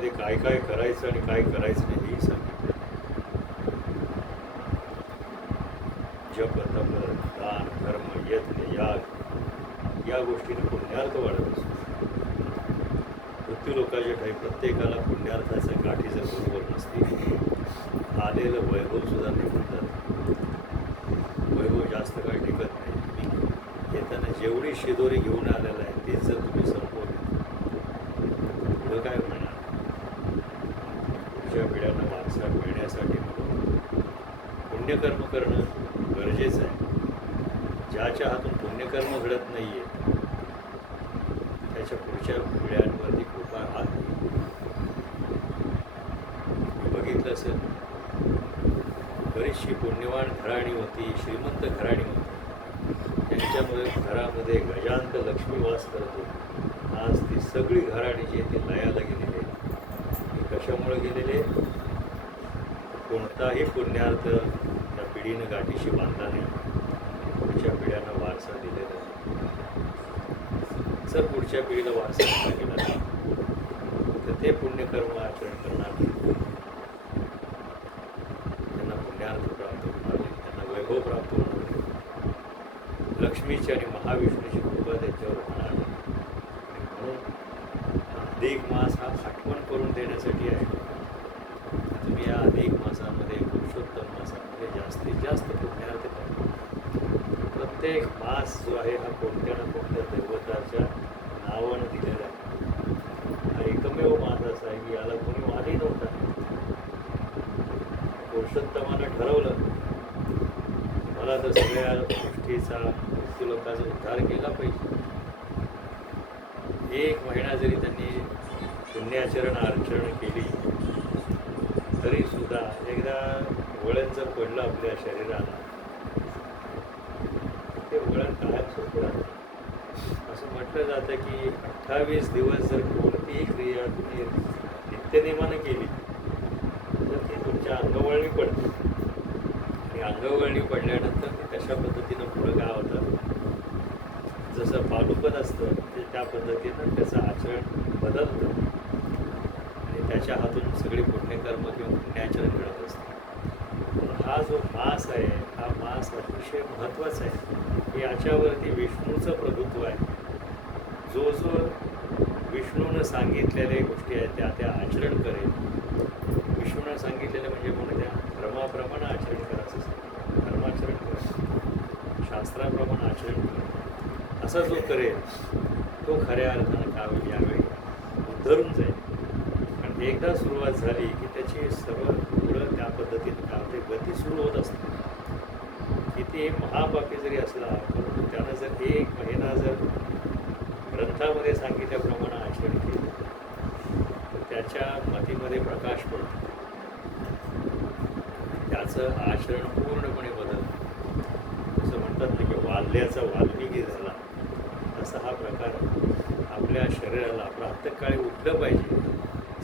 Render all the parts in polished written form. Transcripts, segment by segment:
त्याच्यामध्ये काय काय करायचं आणि काय करायचं नाही हेही सांगितलं. जप तप दान धर्म यज्ञ याग या गोष्टीने पुण्यार्थ वाढत असतो. मृत्यू लोकांच्या ठाई प्रत्येकाला पुण्यार्थाचं गाठी जर बरोबर नसतील आलेलं वैभव सुद्धा निघून जातं. वैभव जास्त काळ टिकत नाही. तुम्ही येताना जेवढी शिदोरी घेऊन आलेला आहे तेच जर तुम्ही संपवले पुढं काय म्हणणार. पुढच्या पिढ्यांना वारसा मिळण्यासाठी म्हणून पुण्यकर्म करणं गरजेचं आहे. ज्याच्या हातून पुण्यकर्म घडत नाही आहे त्याच्या पुढच्या पिढ्यांवरती कृपा हात बघितलं असेल. बरीचशी पुण्यवान घराणी होती, श्रीमंत घराणी होती, त्यांच्यामध्ये घरामध्ये गजांत लक्ष्मी वास करत होती. आज ती सगळी घराणी जी आहे ती लयाला गेलेली आहे. कशामुळे गेलेले. कोणताही पुण्यार्थ त्या पिढीनं गाठीशी बांधला नाही, पुढच्या पिढ्यांना वारसा दिलेला नाही. जर पुढच्या पिढीला वारसा दिला गेला नाही तर ते पुण्यकर्म आचरण करणार नाही. त्यांना पुण्यार्थ प्राप्त होणार नाही, त्यांना वैभव प्राप्त होणार नाही, लक्ष्मीची आणि महाविष्णूची कृपा त्यांच्यावर होणार नाही. म्हणून अधिक मास हा आठवण करून देण्यासाठी आहे. तुम्ही या अधिक मासामध्ये पुरुषोत्तम मासामध्ये जास्तीत जास्त पुण्यार्थ करा. प्रत्येक मास जो आहे हा कोणत्या ना कोणत्या दैवताच्या नावानं दिलेला आहे. हा एकमेव मास असा आहे की याला कोणी वादही नव्हता. पुरुषोत्तमानं ठरवलं मला तर सगळ्या गोष्टीचा मृत्यू लोकांचा उद्धार केला पाहिजे. 1 महिना जरी त्यांनी पुण्याचरण आचरण केली तरी सुद्धा एकदा वळण जर पडलं आपल्या शरीराला ते वळण कायमस्वरूपी राहतं. असं म्हटलं जातं की 28 दिवस जर कोणतीही क्रिया तुम्ही नित्यनेमानं केली तर ती तुमच्या अंगवळणी पडते. आणि अंगवळणी पडल्यानंतर ती तशा पद्धतीनं पुढं काय होतं, जसं पालुपद असतं ते त्या पद्धतीनं त्याचं आचरण बदलतं आणि त्याच्या हातून सगळी पुण्यकर्म किंवा पुण्याचरण घडत असतं. हा जो मास आहे हा मास अतिशय महत्त्वाचा आहे की याच्यावरती विष्णूचं प्रभुत्व आहे. जो जो विष्णूनं सांगितलेल्या गोष्टी आहेत त्या त्या आचरण करेल. विष्णूनं सांगितलेलं म्हणजे कोणत्या धर्माप्रमाणे आचरण करायचं, धर्माचरण करायचं, शास्त्राप्रमाणे आचरण करायचं. असा जो करेल तो खऱ्या अर्थानं काय होईल यावेळी उद्धरून जाईल. आणि एकदा सुरुवात झाली की त्याची सर्व पुढं त्या पद्धतीनं काय होते गती सुरू होत असते. किती महापापी जरी असला परंतु त्यानं जर 1 महिना जर ग्रंथामध्ये सांगितल्याप्रमाणे आचरण केलं तर त्याच्या मतीमध्ये प्रकाश पडतो. त्याचं आचरण पूर्णपणे बदलतं. असं म्हणतात ना की वाल्ल्याचा वाल्मिकी झाला असा हा प्रकार आपल्या शरीराला प्रातःकाळी उठलं पाहिजे,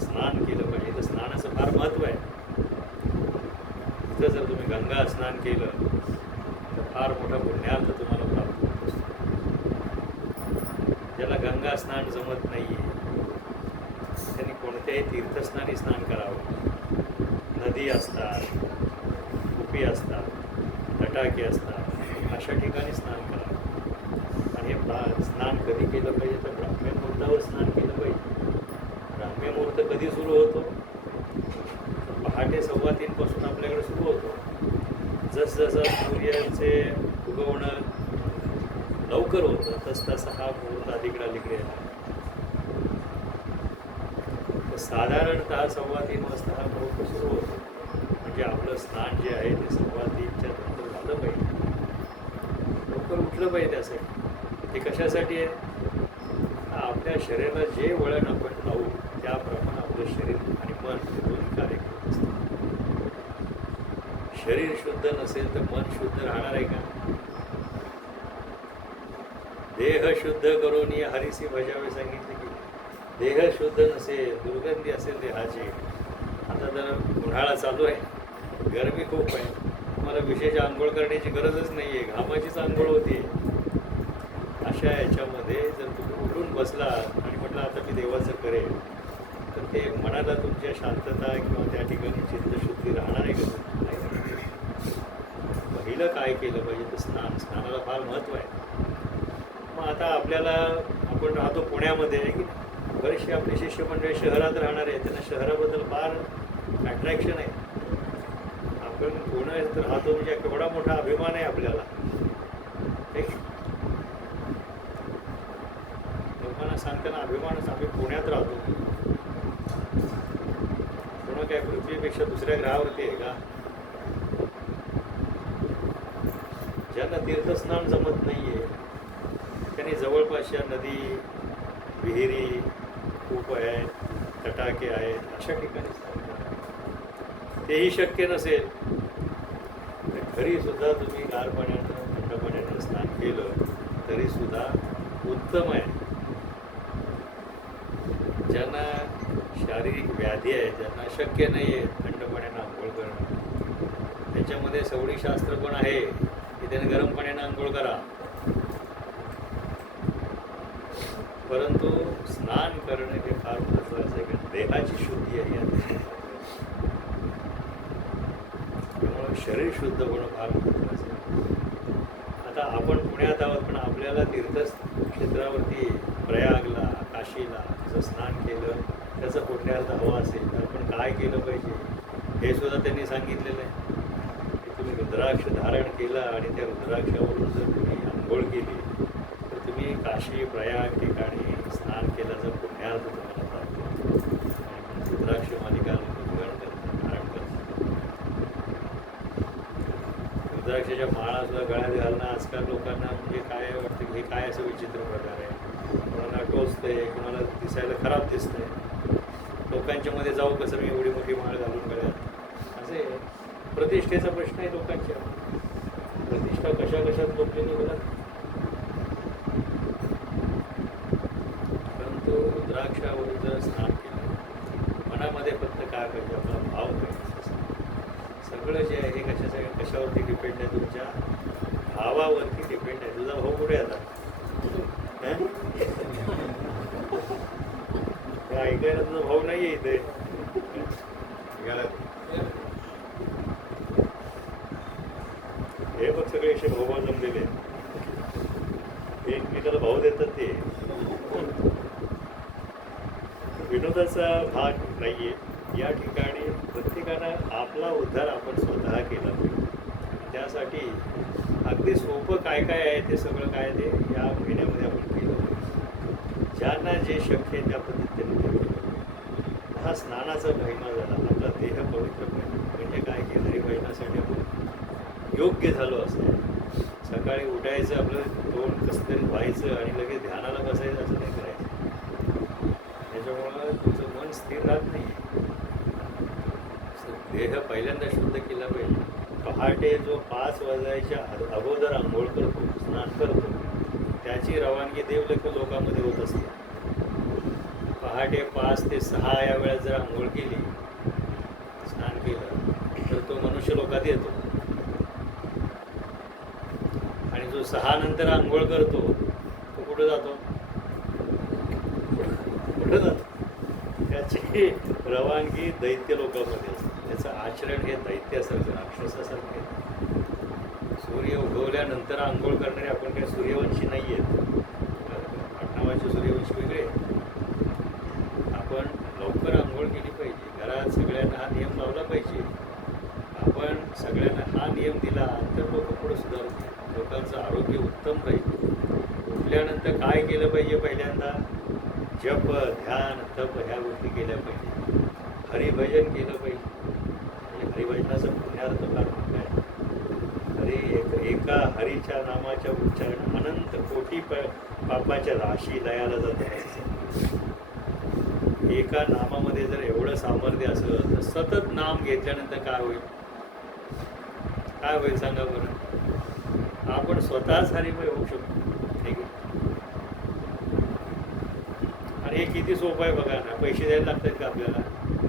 स्नान केलं पाहिजे. तर स्नानाचं फार महत्त्व आहे. इथं जर तुम्ही गंगा स्नान केलं तर फार मोठा पुण्यार्थ तुम्हाला प्राप्त होत असतो. ज्याला गंगा स्नान जमत नाही आहे त्यांनी कोणत्याही तीर्थस्नानी स्नान करावं. नदी असतात, कुपी असतात, तटाके असतात, अशा ठिकाणी स्नान करावं. आणि हे स्नान कधी केलं पाहिजे तर ब्राह्मी मुहूर्तावर स्नान केलं पाहिजे. ब्राह्मी मुहूर्त कधी सुरू होतो, पहाटे 3:15 पासून आपल्याकडे सुरू होतो. जसजसं सूर्याचे उगवणं लवकर होतं तसतसा हा मुहूर्त अलीकडे येणार. तर साधारणतः 3:15 वाजता हा मुहूर्त सुरू होतो. म्हणजे आपलं स्नान जे आहे ते 3:15च्या नंतर झालं पाहिजे. लवकर उठलं पाहिजे. त्यासाठी ते कशासाठी आहे, आपल्या शरीराला जे वळण आपण लावू त्याप्रमाणे आपलं शरीर आणि मन दोन्ही कार्य करत असतात. शरीर शुद्ध नसेल तर मन शुद्ध राहणार आहे का. देह शुद्ध करून हरिसी भजावे सांगितले की देह शुद्ध नसेल, दुर्गंधी असेल देहाची. आता जर उन्हाळा चालू आहे, गरमी खूप आहे, तुम्हाला विशेष आंघोळ करण्याची गरजच नाही आहे, घामाचीच आंघोळ होती. अशा याच्यामध्ये जर तुम्ही उठून बसला आणि म्हटलं आता मी देवाचं करेन तर ते मनाला तुमच्या शांतता किंवा त्या ठिकाणी चित्तशुद्धी राहणार आहे का? नाही. पहिलं काय केलं पाहिजे तर स्नानाला फार महत्त्व आहे. मग आता आपल्याला आपण राहतो पुण्यामध्ये आहे की बरेचसे आपले शिष्यमंडळी शहरात राहणार आहे, त्यांना शहराबद्दल फार अट्रॅक्शन आहे. आपण पुण्यात राहतो म्हणजे केवढा मोठा अभिमान आहे आपल्याला. लोकांना सांगताना अभिमानच आम्ही पुण्यात राहतो. पुन्हा काय पृथ्वीपेक्षा दुसऱ्या ग्रहावरती आहे का? ज्यांना तीर्थस्नान जमत नाहीये त्यांनी जवळपासच्या नदी, विहिरी खूप आहेत, तटाके आहेत, अशा ठिकाणी स्नान करा. तेही शक्य नसेल तर घरी सुद्धा तुम्ही गार पाण्यानं थंड पाण्यानं स्नान केलं तरी सुद्धा उत्तम आहे. ज्यांना शारीरिक व्याधी आहे, ज्यांना शक्य नाही आहे थंड पाण्यानं आंघोळ करणं, त्याच्यामध्ये सवडी शास्त्र पण आहे की त्याने गरम पाण्यानं आंघोळ करा. परंतु स्नान करणं हे फार महत्त्वाचं आहे की देहाची शुद्धी आहे यात. त्यामुळं शरीर शुद्ध होणं फार महत्त्वाचं आहे. आता आपण पुण्यात आहोत पण आपल्याला तीर्थक्षेत्रावरती प्रयागला, काशीला जर स्नान केलं त्याचं पुण्यार्थ हवा असेल तर आपण काय केलं पाहिजे हे सुद्धा त्यांनी सांगितलेलं आहे की तुम्ही रुद्राक्ष धारण केलं आणि त्या रुद्राक्षावरून जर तुम्ही आंघोळ केली तर तुम्ही काशी प्रयाग ठिकाणी स्नान केल्याचं पुण्यार्थ तुम्हाला प्राप्त. रुद्राक्ष मालिका धारण करतात. रुद्राक्षाच्या माळा सुद्धा गळ्यात घालणं आजकाल लोकांना म्हणजे काय वाटतं की हे काय असं विचित्र प्रकार आहे. कोणाला टोचतंय, कोणाला दिसायला खराब दिसतंय. लोकांच्या मध्ये जाऊ कसं मी एवढी मोठी माळ घालून गळ्यात असे प्रतिष्ठेचा प्रश्न आहे लोकांच्या. प्रतिष्ठा कशा कशात लोकांनी बोलत. परंतु रुद्राक्षावरून जर स्नान केलं मनामध्ये फक्त काय पाहिजे आपला भाव पाहिजे. सगळं जे आहे हे कशावरती डिपेंड आहे? तुमच्या भावावरती डिपेंड आहे. तुझा भाऊ कुठे आता ऐकायला तुझा भाऊ नाहीये इथे. हे बघ सगळे असे भाऊ जमलेले हे एकमेकाला भाऊ देतात. ते विनोदाचा भाग नाहीये या ठिकाणी. प्रत्येकानं आपला उद्धार आपण स्वतः केला पाहिजे. त्यासाठी अगदी सोपं काय काय आहे ते सगळं काय ते या महिन्यामध्ये आपण केलं पाहिजे. ज्यांना जे शक्य आहे त्या पद्धतीने केलं पाहिजे. हा स्नानाचा महिना झाला. आपला देह पवित्र म्हणजे काय की हरिभजनासाठी आपण योग्य झालो असं. सकाळी उठायचं, आपलं तोंड कसं तरी व्हायचं आणि लगेच ध्यानाला बसायचं असं नाही करायचं. त्याच्यामुळं तुमचं मन स्थिर राहत नाही. देह पहिल्यांदा शुद्ध केला पाहिजे. पहाटे जो 5 वाजायच्या अगोदर आंघोळ करतो, स्नान करतो, त्याची रवानगी देवलोक लोकांमध्ये होत असते. पहाटे 5 ते 6 या वेळात जर आंघोळ केली, स्नान केलं तर तो मनुष्य लोकात येतो. आणि जो 6 नंतर आंघोळ करतो तो कुठं जातो? कुठं जातो? त्याची रवानगी दैत्य लोकांमध्ये असते. त्याचं आचरण हे दैत्यासारखं, राक्षसासारखं आहे. सूर्य उगवल्यानंतर आंघोळ करणारे आपण काही सूर्यवंशी नाही आहेत. नावाचे सूर्यवंशी वेगळे. आपण लवकर आंघोळ केली पाहिजे. घरात सगळ्यांना हा नियम लावला पाहिजे. आपण सगळ्यांना हा नियम दिला तर लोक पुढे सुधारतील. लोकांचं आरोग्य उत्तम राहील. उठल्यानंतर काय केलं पाहिजे? पहिल्यांदा जप, ध्यान, तप ह्या गोष्टी केल्या पाहिजे. हरिभजन केलं पाहिजे. म्हणजे हरिभजनाचा पुण्यार्थ फार मोठा आहे. एका हरीच्या नामाच्या उच्चारण अनंत कोटी पापाच्या राशी लयाला जातात. एका नामामध्ये जर एवढं सामर्थ्य असलं तर सतत नाम घेतल्यानंतर काय होईल? काय होईल सांगा बरं? आपण स्वतःच हरिमय होऊ शकतो. ठीक आहे. आणि हे किती सोपं आहे बघा ना. पैसे द्यायला लागतात का आपल्याला?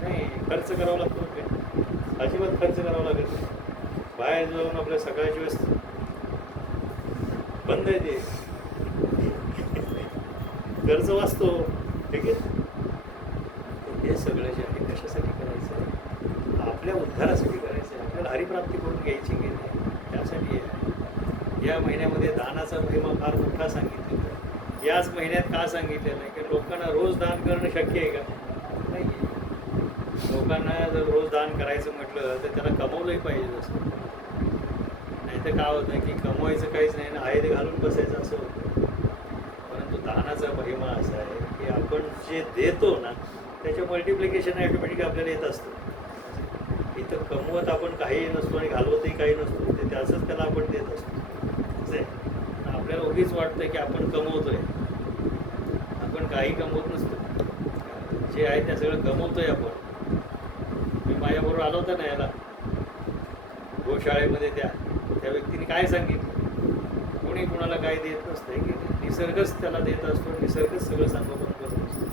नाही. खर्च करावा लागतो. अजिबात खर्च करावा लागत नाही. बाहेर जाऊन आपल्या सकाळची वेळेस बंद आहे ते. खर्च वाचतो. ठीक आहे. हे सगळं जे आहे कशासाठी उद्धारासाठी करायचं आहे, आपल्याला हरिप्राप्ती करून घ्यायची की नाही, त्यासाठी आहे. या महिन्यामध्ये दानाचा महिमा फार मोठा सांगितलेला आहे. याच महिन्यात का सांगितलेलं आहे की लोकांना रोज दान करणं शक्य आहे का? नाही. लोकांना जर रोज दान करायचं म्हटलं तर त्याला कमवलंही पाहिजे असं. नाही तर काय होतं की कमवायचं काहीच नाही ना, आहे ते घालून बसायचं असं होतं. परंतु दानाचा महिमा असा आहे की आपण जे देतो ना त्याचं मल्टिप्लिकेशन ॲटोमॅटिक आपल्याला येत असतं. इथं कमवत आपण काही नसतो आणि घालवतही काही नसतो, ते त्याचंच त्याला आपण देत असतो. आहे आपल्याला उगीच वाटतं की आपण कमवतोय, आपण काही कमवत नसतो. जे आहे त्या सगळं कमवतोय आपण. मी माझ्याबरोबर आलो होता ना याला गोशाळेमध्ये, त्या व्यक्तीने काय सांगितलं, कोणी कोणाला काय देत नसतं की निसर्गच त्याला देत असतो, निसर्गच सगळं संगोपन करत असतो.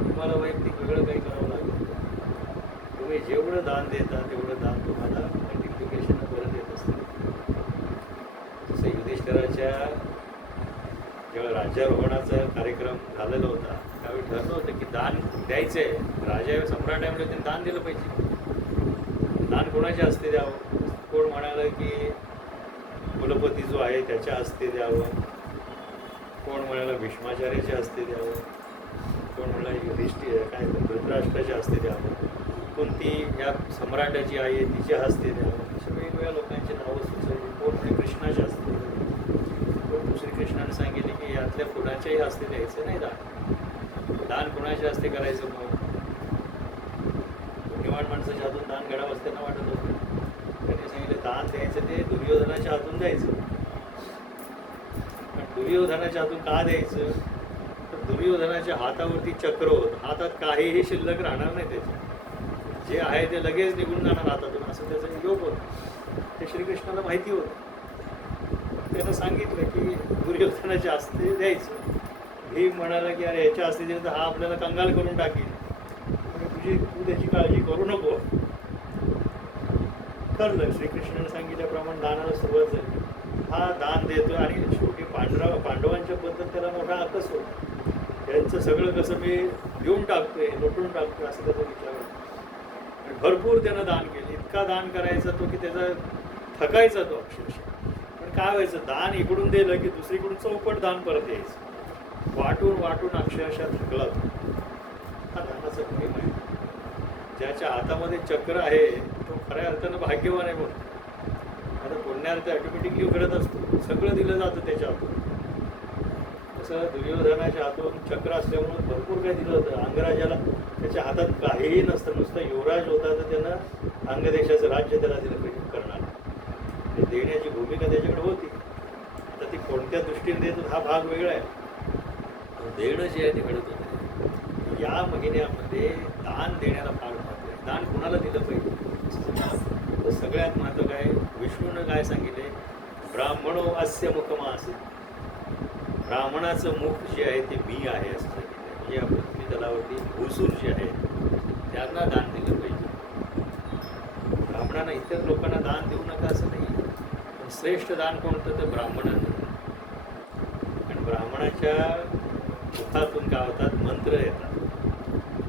तुम्हाला वैयक्तिक वेगळं काही करावं लागेल. तुम्ही जेवढं दान देता तेवढं दान तुम्हाला मल्टिप्लिकेशन परत येत असतं. जसं युधिष्ठिराच्या जेव्हा राज्यारोहणाचा कार्यक्रम झालेला होता त्यावेळी ठरलं होतं की दान द्यायचं आहे. राजा सम्राट आहे म्हणजे त्यांनी दान दिलं पाहिजे. दान कोणाच्या हस्ते द्यावं? कोण म्हणालं की कुलपती जो आहे त्याच्या हस्ते द्यावं, कोण म्हणाला भीष्माचार्याच्या हस्ते द्यावं, कोण म्हणाला युधिष्ठिर काय धृतराष्ट्राच्या हस्ते द्यावं, कोणती या सम्राटाची आहे तिच्या हस्ते द्यावं. अशा वेगवेगळ्या लोकांची नावं सुचवली. कोण म्हणजे कृष्णाच्या हस्ते द्यावं, कोण श्रीकृष्णाने सांगितले की यातल्या कोणाच्याही हस्ते द्यायचं नाही दान. दान कोणाच्या हस्ते करायचं? मग पुण्यवान माणसाच्या हातून दान घडावं असं त्यांना वाटत होतं. त्यांनी सांगितलं दान द्यायचं ते दुर्योधनाच्या हातून द्यायचं. पण दुर्योधनाच्या हातून का द्यायचं? तर दुर्योधनाच्या हातावरती चक्र होतं, हातात काहीही शिल्लक राहणार नाही त्याचे, जे आहे ते लगेच निघून जाणार हातातून, असं त्याचा योग होतं. ते श्रीकृष्णाला माहिती होतं. त्यानं सांगितलं की दुर्योधनाच्या हस्ते द्यायचं. भीम म्हणाला की अरे ह्याच्या हस्ते दिलं तर हा आपल्याला कंगाल करून टाकील, तू त्याची काळजी करू नको. ठरलं. श्रीकृष्णाने सांगितल्याप्रमाणे दानाला सुरुवात झाली. हा दान देतो आणि शेवटी पांडवांच्या बद्दल त्याला मोठा आकस होता. त्यांचं सगळं कसं मी देऊन टाकतोय, लुटून टाकतोय असं त्याचा विचार होता. भरपूर त्यानं दान केलं. इतका दान करायचा तो की त्याचा थकायचा तो अक्षरशः. पण काय व्हायचं, दान इकडून दिलं की दुसरीकडून चौपट दान परत यायचं. वाटून वाटून अक्षरशः थकला तो. हा दानाचा प्रेम आहे. ज्याच्या हातामध्ये चक्र आहे तो खऱ्या अर्थानं भाग्यवान आहे. बघ आता पुण्यार्थ ऑटोमॅटिकली घडत असतो, सगळं दिलं जातं त्याच्या हातून. तसं दुर्योधनाच्या हातून चक्र असल्यामुळं भरपूर काही दिलं होतं. अंगराजाला त्याच्या हातात काहीही नसतं, नुसतं युवराज होता तर त्यानं अंगदेशाचं राज्य त्याला दिलं करणार. ते देण्याची भूमिका त्याच्याकडे होती. आता ती कोणत्या दृष्टीने देतो हा भाग वेगळा आहे. देणं जे आहे ते घडत होतं. या महिन्यामध्ये दान देण्याला फार महत्त्व आहे. दान कुणाला दिलं पाहिजे? तर सगळ्यात महत्त्व काय, विष्णूनं काय सांगितले, ब्राह्मणो अस्य मुखमा असेल. ब्राह्मणाचं मुख जे आहे ते मी आहे असं सांगितलं. म्हणजे या पृथ्वी तलावरती भूसूर जे आहे त्यांना दान दिलं पाहिजे. ब्राह्मणांना इतर लोकांना दान देऊ नका असं नाही. पण श्रेष्ठ दान कोणतं? तर ब्राह्मणांना. आणि ब्राह्मणाच्या मुखातून काय होतात, मंत्र येतात.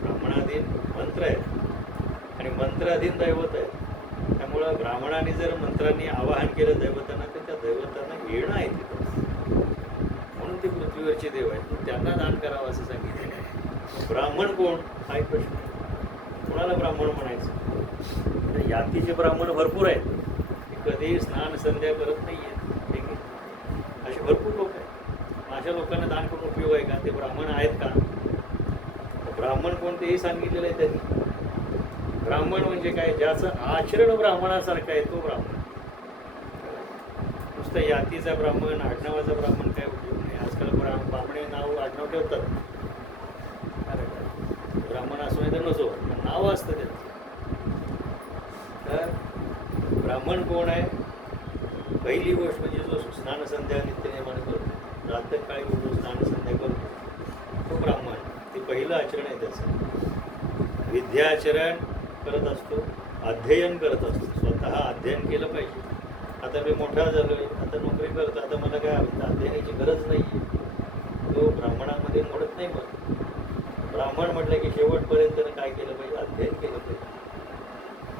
ब्राह्मणाधीन मंत्र आहेत आणि मंत्राधीन दैवत आहे. त्यामुळं ब्राह्मणाने जर मंत्रांनी आवाहन केलं दैवतांना तर त्या दैवतांना येणं आहे तिथं. म्हणून ते पृथ्वीवरचे देव आहेत. त्यांना दान करावं असं सांगितलं आहे. ब्राह्मण कोण हा एक प्रश्न. कोणाला ब्राह्मण म्हणायचं? तर यातीचे ब्राह्मण भरपूर आहेत. कधीही स्नान संध्या करत नाही आहेत. ठीक आहे, असे भरपूर लोक आहेत. अशा लोकांना दान करून उपयोग आहे का? ते ब्राह्मण आहेत का? ब्राह्मण कोणतेही सांगितलेलं आहे त्यांनी. ब्राह्मण म्हणजे काय, ज्याचं आचरण ब्राह्मणासारखं आहे तो ब्राह्मण. नुसतं यातीचा ब्राह्मण, आडनावाचा ब्राह्मण काय उपयोग नाही. आजकाल ब्राह्मणे नाव आडनाव ठेवतात. अरे ब्राह्मण असो नाही तर नसो, पण नाव असतं त्यांचं. तर ब्राह्मण कोण आहे? पहिली गोष्ट म्हणजे जो स्नानसंध्या नित्यनेमाने करतो, प्रातःकाळी उठून स्नानसंध्या करतो तो ब्राह्मण. ते पहिलं आचरण आहे त्याचं. विद्याचरण करत असतो, अध्ययन करत असतो. स्वतः अध्ययन केलं पाहिजे. आता मी मोठा झालो आहे, आता नोकरी करतो, आता मला काय अध्ययनाची गरज नाही आहे, तो ब्राह्मणामध्ये मोडत नाही. मग ब्राह्मण म्हटलं की शेवटपर्यंत काय केलं पाहिजे? अध्ययन केलं पाहिजे.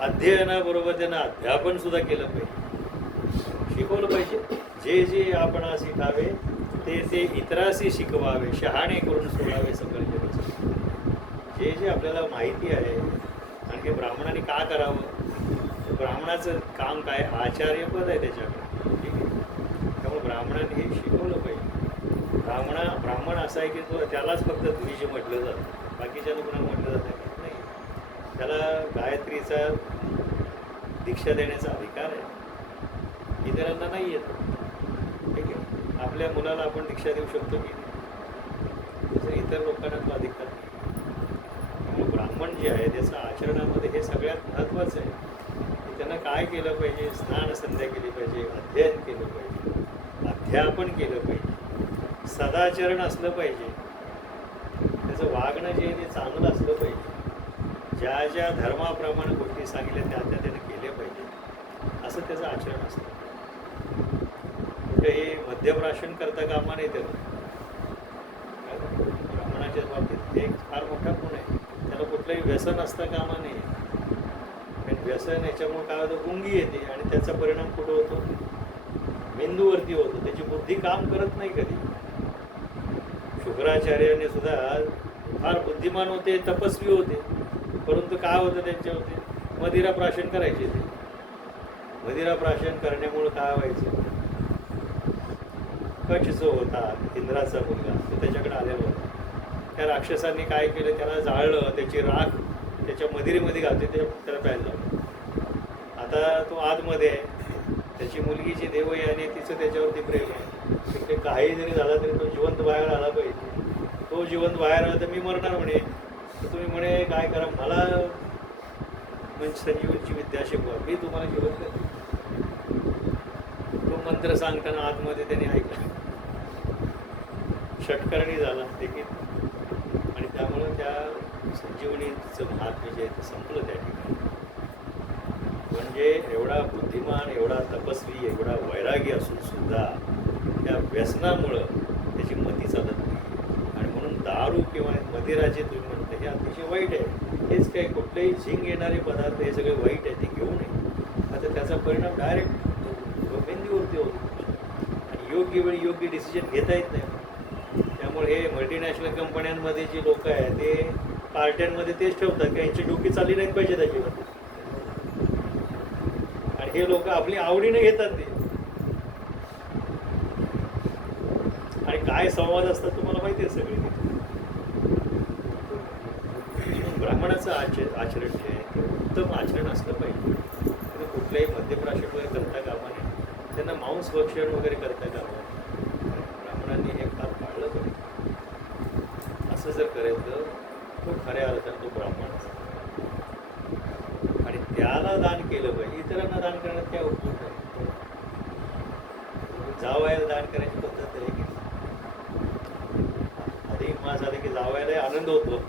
अध्ययनाबरोबर त्यांना अध्यापन सुद्धा केलं पाहिजे, शिकवलं पाहिजे. जे जे आपण शिकावे ते ते इतराशी शिकवावे, शहाणे करून सोडावे सकळ जगत. जे जे आपल्याला माहिती आहे, आणि हे ब्राह्मणाने का करावं, ब्राह्मणाचं काम काय, आचार्यपद आहे त्याच्याकडे, ठीक आहे. त्यामुळे ब्राह्मणाने हे शिकवलं पाहिजे. ब्राह्मण असा आहे की तो त्यालाच फक्त द्विज म्हटलं जातं, बाकीच्यानं कुणाला म्हटलं जातं नाही. त्याला गायत्रीचा दीक्षा देण्याचा अधिकार आहे, इतरांना नाही येत, ठीक आहे. आपल्या मुलाला आपण दीक्षा देऊ शकतो की नाही, इतर लोकांना तो अधिकार नाही. त्यामुळे ब्राह्मण जे आहे त्याचं आचरणामध्ये हे सगळ्यात महत्त्वाचं आहे की त्यांना काय केलं पाहिजे, स्नान संध्या केली पाहिजे, अध्ययन केलं पाहिजे, अध्यापन केलं पाहिजे, सदाचरण असलं पाहिजे, त्याचं वागणं जे आहे ते चांगलं असलं पाहिजे, ज्या ज्या धर्माप्रमाणे गोष्टी सांगितल्या त्या त्या त्याने केल्या पाहिजे, असं त्याचं आचरण असतं. कुठेही मद्यप्राशन करता कामा नाही त्याला. ब्राह्मणाच्या बाबतीत एक फार मोठा गुण आहे, त्याला कुठलंही व्यसन असता कामा नये. कारण व्यसन याच्यामुळे काय होतं, गुंगी येते आणि त्याचा परिणाम कुठं होतो, मेंदूवरती होतो, त्याची बुद्धी काम करत नाही कधी. शुक्राचार्याने सुद्धा फार बुद्धिमान होते, तपस्वी होते, परंतु काय होतं त्यांच्यावरती, मदिरा प्राशन करायचे. ते मदिरा प्राशन करण्यामुळे काय व्हायचं, कच जो होता इंद्राचा मुलगा तो त्याच्याकडे आलेला होता. त्या राक्षसांनी काय केलं, त्याला जाळलं, त्याची राख त्याच्या मदिरेमध्ये घालते, त्याला प्यायला लावलं. आता तो आतमध्ये आहे, त्याची मुलगी जी देवयानी आहे तिचं त्याच्यावरती प्रेम आहे, ते काही जरी झालं तरी तो जिवंत बाहेर आला पाहिजे. तो जिवंत बाहेर आला तर मी मरणार म्हणे, तर तुम्ही म्हणे काय करा, मला म्हणजे संजीवनची विद्या शिकवा, मी तुम्हाला जिवंत करतो. तो मंत्र सांगताना आतमध्ये त्याने ऐकला, षटकर्णी झाला देखील, आणि त्यामुळं त्या संजीवनीचं महात्म्य जे आहे ते संपलं त्या ठिकाणी. म्हणजे एवढा बुद्धिमान, एवढा तपस्वी, एवढा वैरागी असून सुद्धा त्या व्यसनामुळं त्याची मती चालत नाही. आणि म्हणून दारू किंवा मदिराचे तुम्ही म्हणता हे अतिशय वाईट आहे. हेच काही कुठलेही झिंग येणारे पदार्थ हे सगळे वाईट आहे, ते घेऊ नये. आता त्याचा परिणाम डायरेक्ट मेंदीवरती होतो आणि योग्य वेळी योग्य डिसिजन घेता येत नाही. त्यामुळे हे मल्टीनॅशनल कंपन्यांमध्ये जी लोक आहेत ते पार्ट्यांमध्ये तेच ठेवतात की यांची डोकी चालली नाहीत पाहिजे त्याच्यामध्ये, आणि हे लोक आपली आवडीने घेतात ते. आणि काय संवाद असतात तुम्हाला माहिती आहे सगळे. ब्राह्मणाचं आचरण जे आहे ते उत्तम आचरण असलं पाहिजे. त्यांना कुठल्याही मद्यप्राशन वगैरे करता कामा नये, त्यांना मांस भक्षण वगैरे करता कामा नये. ब्राह्मणांनी हे फार पाळलं पाहिजे. असं जर करेल तर तो खऱ्या अर्थानं तो ब्राह्मण असतो. आणि त्याला दान केलं पाहिजे, इतरांना दान करण्यात काय उपयोग आहे. जावयाला दान करायची पद्धत आहे की अधिक मास झाले की जावयाला आनंद होतो.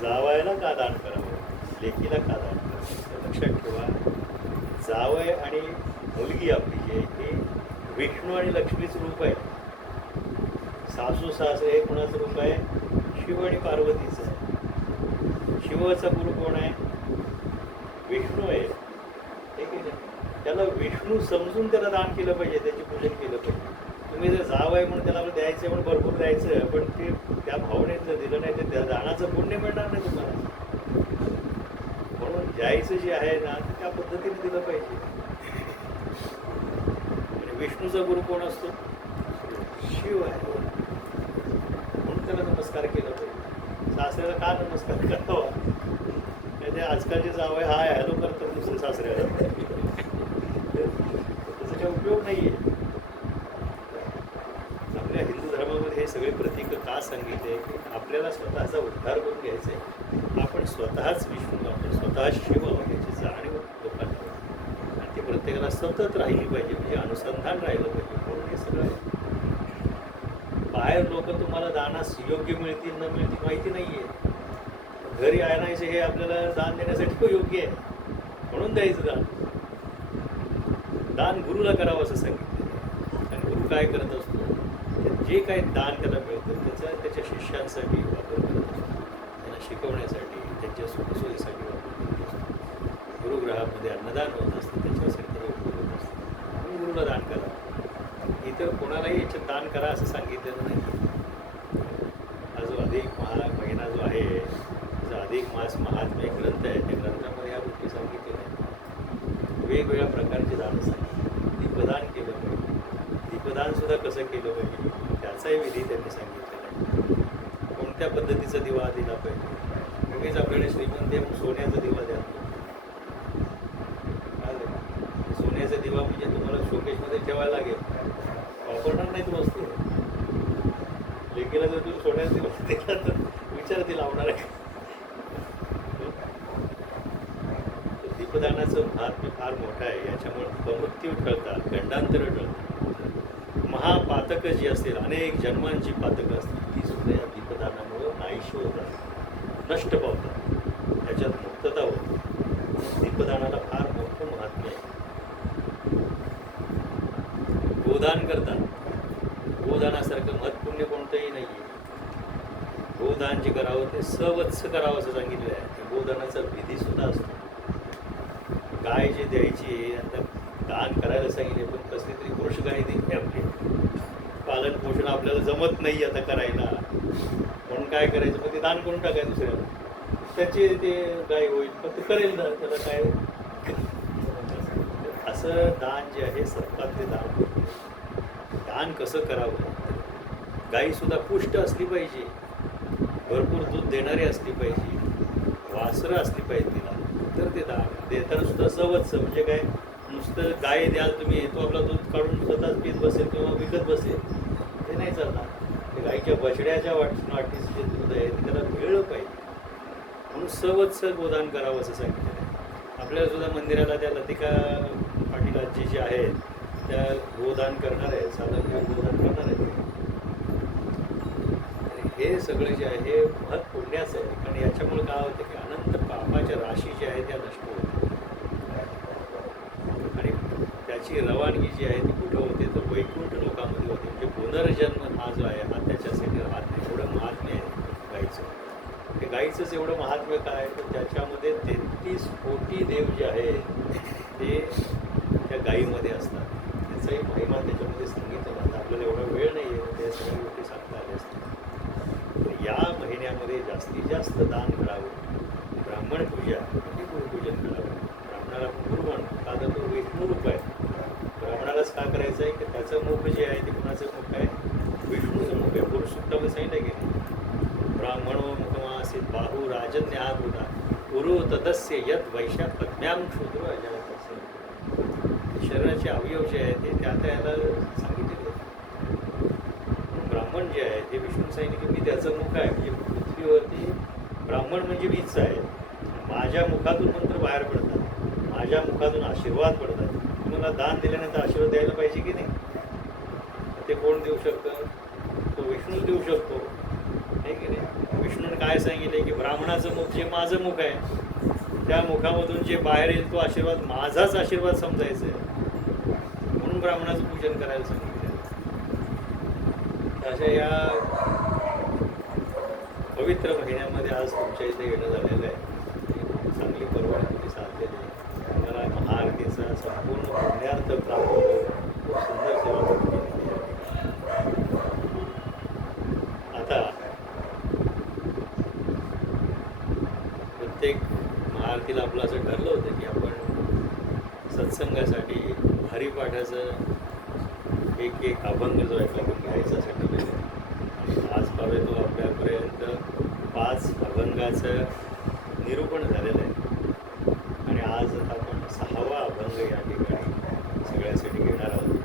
जावयाला का दान करावं, लेकीला का दान करावं. लक्षात ठेवा, जावय आणि मुलगी आपली जी आहे ही विष्णू आणि लक्ष्मीचं रूप आहे. सासू सासरे हे कुणाचं रूप आहे, शिव आणि पार्वतीचं आहे. शिवाचा गुरु कोण आहे, विष्णू आहे, ठीक आहे. त्याला विष्णू समजून त्याला दान केलं पाहिजे, त्याचे पूजन केलं पाहिजे. तुम्ही जर जाव आहे म्हणून त्याला द्यायचं म्हणून भरपूर द्यायचं, पण ते त्या भावनेत जर दिलं नाही तर त्या दानाचं पुण्य मिळणार नाही तुम्हाला. म्हणून द्यायचं जे आहे ना त्या पद्धतीने दिलं पाहिजे. आणि विष्णूचा गुरु कोण असतो, शिव आहे, म्हणून त्याला नमस्कार केला पाहिजे. सासऱ्याला का नमस्कार करावा, म्हणजे आजकालचे जावय हाय हॅलो करतात दुसरे सासऱ्याला, त्याचा काही उपयोग नाही आहे. आपल्या हिंदू धर्मामध्ये हे सगळे प्रतीक का सांगितले की आपल्याला स्वतःचा उद्धार करून घ्यायचा आहे. आपण स्वतःच विष्णू, आपण स्वतः शिव याची जाणीव लोकांना, आणि ती प्रत्येकाला सतत राहिली पाहिजे, म्हणजे अनुसंधान राहिलं पाहिजे. म्हणून हे सगळं बाहेर लोक तुम्हाला दानास योग्य मिळतील न मिळतील माहिती नाही आहे. घरी आणायचे हे आपल्याला दान देण्यासाठी योग्य आहे म्हणून द्यायचं दान. दान गुरुला करावं असं सांगितलं. आणि गुरु काय करत असतो, ते जे काही दान त्याला मिळतं त्याचा त्याच्या शिष्यांसाठी वापर करत असतो, त्यांना शिकवण्यासाठी, त्यांच्या सुखसोयीसाठी वापर करत असतो. गुरुग्रहामध्ये अन्नदान होत असतं, त्याच्यासाठी त्याचा उपयोग होत असतो. आणि गुरुला दान करा, इतर कोणालाही याच्यात दान करा असं सांगितलेलं नाही. हा जो अधिक महिना जो आहे, जो अधिक मास महात्म्य ग्रंथ आहे, त्या ग्रंथामध्ये ह्या गोष्टी सांगितलेल्या आहेत. वेगवेगळ्या प्रकारचे दान सांगितले. दीपदान केलं पाहिजे, दीपदान सुद्धा कसं केलं पाहिजे त्याचाही विधी त्यांनी सांगितलेला आहे. कोणत्या पद्धतीचा दिवा दिला पाहिजे. तुम्हीच आपल्याकडे श्रीमंत आहे, सोन्याचा दिवा द्या. सोन्याचा दिवा म्हणजे तुम्हाला शोकेशमध्ये ठेवायला लागेल, वापरणार नाही तो वस्तू. लेकीला जर तुम्ही सोन्याचा दिवा दिला तर विचार ती लावणार आहे. दीपदानाचं महात्म्य फार मोठं आहे. याच्यामुळे अपमृत्यू टळतात, गंडांतर टळतात. महापातकं जी असतील, अनेक जन्मांची पातकं असतील, ती सुद्धा या दीपदानामुळं नाहीशी होतात, नष्ट पावतात, त्याच्यात मुक्तता होते. दीपदानाला फार मोठं महात्म्य आहे. गोदान करतात. गोदानासारखं महत्पुण्य कोणतंही नाही आहे. गोदान जे करावं ते सवत्स करावं असं सांगितलं आहे. त्या गोदानाचा विधीसुद्धा असतो. गाय जे द्यायची, आता दान करायला सांगितले, पण कसली तरी पुरुष गाय दिली आपली, पालन पोषण आपल्याला जमत नाही आता करायला, म्हणून काय करायचं, मग ते दान करून टाकायचं दुसऱ्याला, त्याची ते गाय होईल, पण ते करेल ना, त्याला काय. असं दान जे आहे सत्पात्र दान. दान कसं करावं, गायीसुद्धा पुष्ट असली पाहिजे, भरपूर दूध देणारी असली पाहिजे, वासरं असली पाहिजे तिला, तर ते दान देताना सुद्धा सवत्स. म्हणजे काय, नुसतं गाय द्याल तुम्ही, तो आपला दूध काढून स्वतःच पीत बसेल किंवा विकत बसेल, ते नाही चालणार. ते गाईच्या बछड्याच्या वाटीचं जे दूध आहे ते त्याला मिळलं पाहिजे, म्हणून सवत्स गोदान करावं असं सांगितलं आहे. आपल्याला सुद्धा मंदिराला त्या लतिका पाटील आजी जे आहेत त्या गोदान करणार आहेत, साधारण गोदान करणार आहेत. हे सगळं जे आहे हे महत् पुण्याचं आहे. कारण याच्यामुळे काय होतं की अनंत पापाच्या राशी ज्या आहेत त्या नष्ट होतात आणि त्याची रवानगी जी आहे ती कुठं होते, तर वैकुंठ लोकांमध्ये होते. म्हणजे पुनर्जन्म हा जो आहे हा त्याच्यासाठी राहत नाही. एवढं महात्म्य आहे गाईचं. ते गाईचंच एवढं महात्म्य काय, तर त्याच्यामध्ये 33 कोटी देव जे आहेत ते त्या गाईमध्ये असतात. त्याचाही महिमा त्याच्यामध्ये सांगितलं जातं. आपल्याला एवढा वेळ नाही आहे त्या सगळ्या गोष्टी सांगता आल्या असतात. या महिन्यामध्ये जास्तीत जास्त दान करावं. ब्राह्मण पूजा म्हणजे गुरुपूजन करावं. ब्राह्मणाला गुरु म्हणतो, का तर तो विष्णू रूप आहे. ब्राह्मणालाच का करायचं आहे की त्याचं मुख जे आहे ते कुणाचं मुख आहे, विष्णूचं मुख आहे. पुरुष सुद्धा सांगितलं की नाही, ब्राह्मणो मुखमासीत बाहू राजन्यात होता गुरु तदस्य यत वैशा पद्म्याम शूद्र अजात असेल. शरीराचे अवयव जे आहे ते त्या त्याला सांगितलेले. ब्राह्मण जे आहे ते विष्णू सांगितले की मी त्याचं मुख आहे. म्हणजे पृथ्वीवरती ब्राह्मण म्हणजे मीच आहे. माझ्या मुखातून मंत्र बाहेर पडतात, माझ्या मुखातून आशीर्वाद पडतात. तुम्हाला दान दिल्यानंतर आशीर्वाद द्यायला पाहिजे की नाही. ते कोण देऊ शकतं, तो विष्णूच देऊ शकतो, आहे की नाही. विष्णूने काय सांगितले की ब्राह्मणाचं मुख जे माझं मुख आहे, त्या मुखामधून जे बाहेर येईल तो आशीर्वाद माझाच आशीर्वाद समजायचा आहे, म्हणून ब्राह्मणाचं पूजन करायला सांगितलं. अशा या पवित्र महिन्यामध्ये आज तुमच्या इथे येणं झालेलं आहे. चांगली परवानगी तुम्ही साधलेली आहे. तुम्हाला महाआरतीचा संपूर्ण पुण्यार्थ प्राप्त होतो. खूप सुंदर सेवा तुम्ही केलेली आहे. आता प्रत्येक महाआरतीला आपलं असं ठरलं होतं की आपण सत्संगासाठी हरिपाठाचं एक अभंग जो आहे तो आपण घ्यायचा असं ठरलेलं आहे. आज पावे तो आपल्यापर्यंत 5 अभंगाचं निरूपण झालेलं आहे आणि आज आपण 6वा अभंग या ठिकाणी सगळ्यासाठी घेणार आहोत.